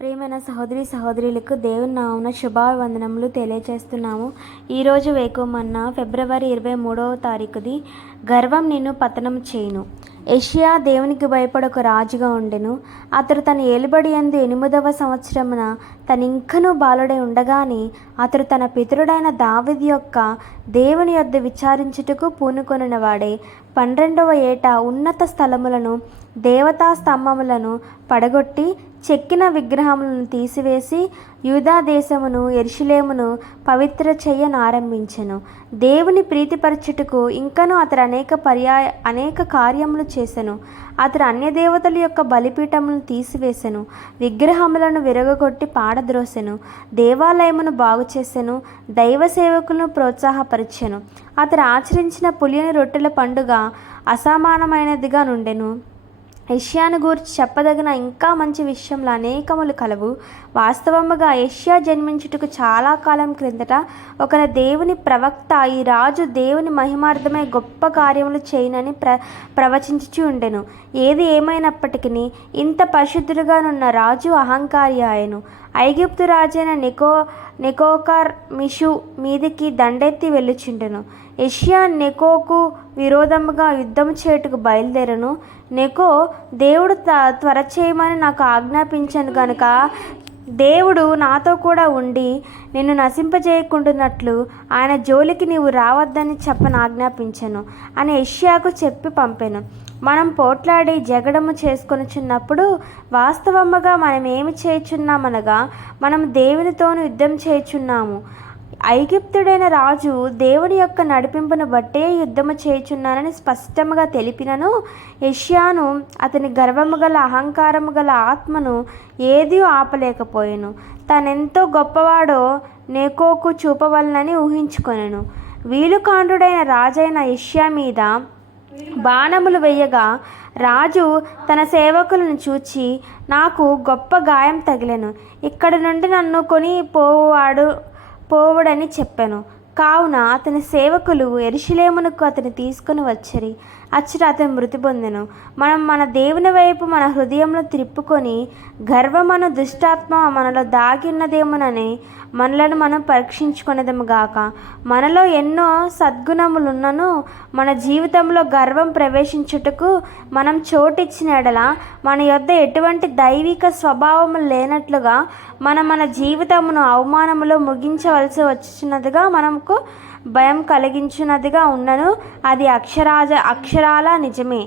ప్రియమైన సహోదరి సహోదరులకు దేవుని నామమున శుభాభివందనములు తెలియజేస్తున్నాము. ఈరోజు వేకువమన్న ఫిబ్రవరి 23వ తారీఖుది. గర్వం నిన్ను పతనం చేయును. యెషయా దేవునికి భయపడి ఒక రాజుగా ఉండెను. అతడు తన ఏలుబడి యందు 8వ సంవత్సరమున తనింకనూ బాలుడై ఉండగానే అతడు తన పితరుడైన దావీదు యొక్క దేవుని యొద్ద విచారించుటకు పూనుకొనిన వాడే. 12వ ఏట ఉన్నత స్థలములను దేవతా స్తంభములను పడగొట్టి చెక్కిన విగ్రహములను తీసివేసి యూదా దేశమును యెరూషలేమును పవిత్ర చెయ్యనారంభించెను. దేవుని ప్రీతిపరచుటకు ఇంకనూ అతడు అనేక కార్యములు చేసెను. అతడు అన్యదేవతల యొక్క బలిపీఠములను తీసివేసెను, విగ్రహములను విరగగొట్టి పాడద్రోసెను, దేవాలయమును బాగుచేసెను, దైవ సేవకులను ప్రోత్సాహపరిచెను. అతడు ఆచరించిన పులియని రొట్టెల పండుగ అసమానమైనదిగా నుండెను. యెషయాను గూర్చి చెప్పదగిన ఇంకా మంచి విషయములు అనేకములు కలవు. వాస్తవముగా యెషయా జన్మించుటకు చాలా కాలం క్రిందట ఒక దేవుని ప్రవక్త ఈ రాజు దేవుని మహిమార్థమై గొప్ప కార్యములు చేయనని ప్రవచించుచు ఉండెను. ఏది ఏమైనప్పటికీ ఇంత పరిశుద్ధుడుగానున్న రాజు అహంకారి ఆయను. ఐగుప్తు రాజైన నెకోకర్మిషు మీదికి దండెత్తి వెళ్ళుచుండెను. యెషయా నెకోకు విరోధముగా యుద్ధము చేయుటకు బయలుదేరను. నెకో దేవుడు త్వర చేయమని నాకు ఆజ్ఞాపించను గనుక దేవుడు నాతో కూడా ఉండి నిన్ను నశింపజేయకుండానట్లు ఆయన జోలికి నీవు రావద్దని చెప్పని ఆజ్ఞాపించను అని యెషయాకు చెప్పి పంపెను. మనం పోట్లాడి జగడము చేసుకొనుచున్నప్పుడు వాస్తవముగా మనం ఏమి చేయుచున్నామనగా మనం దేవునితోను యుద్ధం చేయుచున్నాము. ఐగుప్తుడైన రాజు దేవుని యొక్క నడిపింపును బట్టే యుద్ధము చేయుచున్నానని స్పష్టంగా తెలిపినను యెషయాను అతని గర్వము గల అహంకారము గల ఆత్మను ఏదీ ఆపలేకపోయెను. తానెంతో గొప్పవాడో నెకోకు చూపవలనని ఊహించుకొనెను. వీలుకాండుడైన రాజైన యెషయా మీద బాణములు వేయగా రాజు తన సేవకులను చూచి, నాకు గొప్ప గాయం తగిలెను, ఇక్కడి నుండి నన్ను కొని పోవుడని చెప్పెను. కావున అతని సేవకులు యెరూషలేమునకు అతని తీసుకుని వచ్చిరి. అచ్చట అతను మృతి పొందెను. మనం మన దేవుని వైపు మన హృదయంలో త్రిప్పుకొని గర్వమను దుష్టాత్మ మనలో దాగిన్నదేమోనని మనలను మనం పరీక్షించుకునేదము గాక. మనలో ఎన్నో సద్గుణములున్నను మన జీవితంలో గర్వం ప్రవేశించుటకు మనం చోటిచ్చిన ఎడల మన యొద్ద ఎటువంటి దైవిక స్వభావము లేనట్లుగా మన జీవితమును అవమానములో ముగించవలసి వచ్చినదిగా మనకు భయం కలిగించినదిగా ఉన్నను. అది అక్షరాల నిజమే.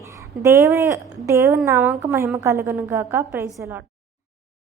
దేవుని నామమునకు మహిమ కలుగును గాక. Praise the lord.